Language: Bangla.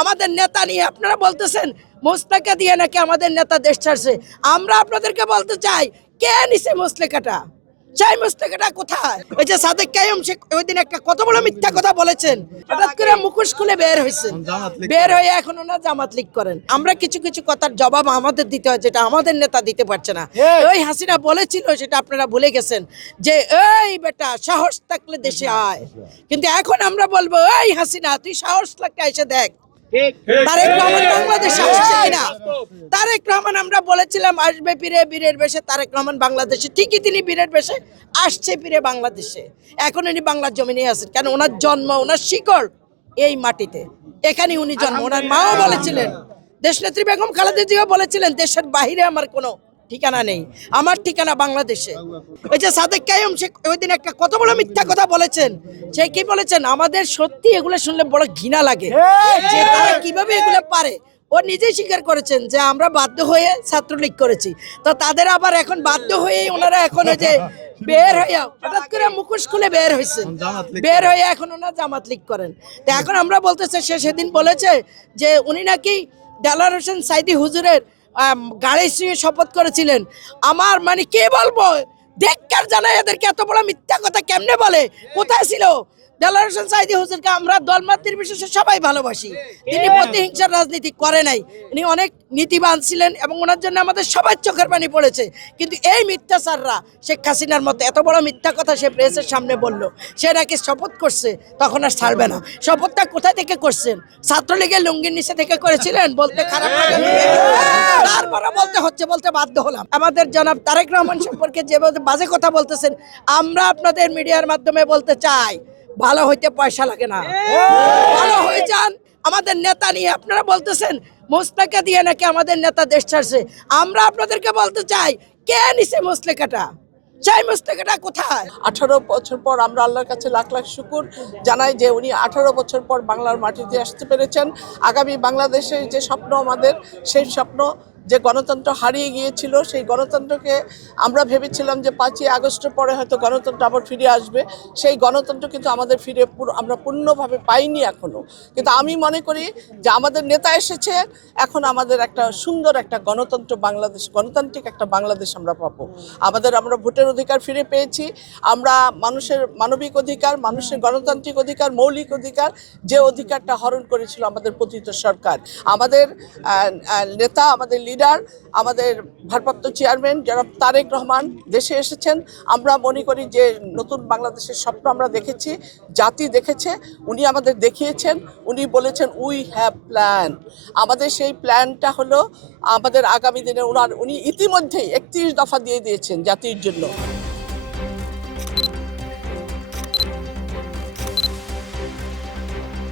আমাদের নেতা নিয়ে আপনারা বলতেছেন মুস্তাকা দিয়ে নাকি আমাদের নেতা দেশ ছাড়ছে। আমরা আপনাদেরকে বলতে চাই, কে নিছে মুস্তাকাটা? চাই মুস্তাকাটা কোথায়? ওই যে সাদেক কাইয়ুম শেখ ওই দিন একটা কত বড় মিথ্যা কথা বলেছেন, হঠাৎ করে মুখোশ খুলে বের হয়েছেন, বের হয়ে এখন ওনারা জামাত লীগ করেন। আমরা কিছু কিছু কথার জবাব আমাদের দিতে হয়, যেটা আমাদের নেতা দিতে পারছে না। ওই হাসিনা বলেছিল, সেটা আপনারা ভুলে গেছেন, যে এই বেটা সাহস থাকলে দেশে আয়। কিন্তু এখন আমরা বলবো, এই হাসিনা তুই সাহস লাগতে এসে দেখ তারেক রহমান বাংলাদেশে আসছে কিনা। তারেক রহমান আমরা বলেছিলাম আসবে ফিরে বীরের বেশে, তারেক রহমান বাংলাদেশে ঠিকই তিনি বীরের বেশে আসছে ফিরে বাংলাদেশে। এখন উনি বাংলার জমিনে আছেন, কেন ওনার জন্ম ওনার শিকড় এই মাটিতে, এখানে উনি জন্ম। ওনার মাও বলেছিলেন, দেশনেত্রী বেগম খালেদা জিয়াও বলেছিলেন, দেশের বাহিরে আমার কোনো ঠিকানা নেই, আমার ঠিকানা বাংলাদেশে। ওই যে সাদেক কাইয়ুম শেখ ওই দিন একটা কত বড় মিথ্যা কথা বলেছেন, সে কি বলেছেন, আমাদের সত্যি এগুলো শুনলে বড় ঘৃণা লাগে যে তারা কিভাবে এগুলো পারে। ও নিজেই স্বীকার করেছেন যে আমরা বাধ্য হয়ে ছাত্রলীগ করেছি, তো তাদের আবার এখন বাধ্য হয়ে ওনারা এখন ওই যে বের হইয়া হঠাৎ করে মুখোশ খুলে বের হয়েছেন, বের হয়ে এখন ওনারা জামাত লীগ করেন। তো এখন আমরা বলতেছে, সে সেদিন বলেছে যে উনি নাকি দেলোয়ার হোসেন সাইদি হুজুরের গাড়ি শুয়ে শপথ করেছিলেন। আমার মানে কে বলবো, দেখকার জানাই এদেরকে এত বড় মিথ্যা কথা কেমনে বলে। কোথায় ছিল দেলোয়ার হোসেন সাইদি হুজুরকে? আমরা দলমত নির্বিশেষে সবাই ভালোবাসি, তিনি প্রতিহিংসার রাজনীতি করে নাই, উনি অনেক নীতিবান ছিলেন এবং ওনার জন্য আমাদের সবার চোখের পানি পড়েছে। কিন্তু এই মিথ্যাচাররা শেখ হাসিনার মতো এত বড় মিথ্যা কথা সে প্রেসের সামনে বলল, সে নাকি শপথ করছে, তখন আর ছাড়বে না। শপথটা কোথা থেকে করছেন? ছাত্রলীগের লুঙ্গির নিচে থেকে করেছিলেন, বলতে খারাপ লাগে, তারপরে বলতে হচ্ছে, বলতে বাধ্য হলাম। আমাদের জনাব তারেক রহমান সম্পর্কে যেভাবে বাজে কথা বলতেছেন, আমরা আপনাদের মিডিয়ার মাধ্যমে বলতে চাই, ভালো হইতে পয়সা লাগে না, ভালো হয়ে যান। আমাদের নেতা নিয়ে আপনারা বলতেছেন মুস্তাকা দিয়ে নাকি আমাদের নেতা দেশ ছাড়ছে। আমরা আপনাদেরকে বলতে চাই, কে নিছে মুস্তাকাটা? চাই মুস্তাকাটা কোথায়? 18 বছর পর আমরা আল্লাহর কাছে লাখ লাখ শুকুর জানাই যে উনি 18 বছর পর বাংলার মাটিতে আসতে পেরেছেন। আগামী বাংলাদেশের যে স্বপ্ন আমাদের, সেই স্বপ্ন যে গণতন্ত্র হারিয়ে গিয়েছিল, সেই গণতন্ত্রকে আমরা ভেবেছিলাম যে 5ই আগস্টের পরে হয়তো গণতন্ত্র আবার ফিরে আসবে। সেই গণতন্ত্র কিন্তু আমাদের আমরা পূর্ণভাবে পাইনি এখনও। কিন্তু আমি মনে করি যে আমাদের নেতা এসেছে, এখন আমাদের একটা সুন্দর একটা গণতন্ত্র বাংলাদেশ, গণতান্ত্রিক একটা বাংলাদেশ আমরা পাবো। আমরা ভোটের অধিকার ফিরে পেয়েছি, আমরা মানুষের মানবিক অধিকার, মানুষের গণতান্ত্রিক অধিকার, মৌলিক অধিকার, যে অধিকারটা হরণ করেছিল আমাদের পতিত সরকার। আমাদের নেতা, আমাদের লিডার, আমাদের ভারপ্রাপ্ত চেয়ারম্যান জনাব তারেক রহমান দেশে এসেছেন। আমরা মনে করি যে নতুন বাংলাদেশের স্বপ্ন আমরা দেখেছি, জাতি দেখেছে, উনি আমাদের দেখিয়েছেন। উনি বলেছেন উই হ্যাভ প্ল্যান। আমাদের সেই প্ল্যানটা হলো আমাদের আগামী দিনে উনি ইতিমধ্যেই 31 দফা দিয়ে দিয়েছেন জাতির জন্য।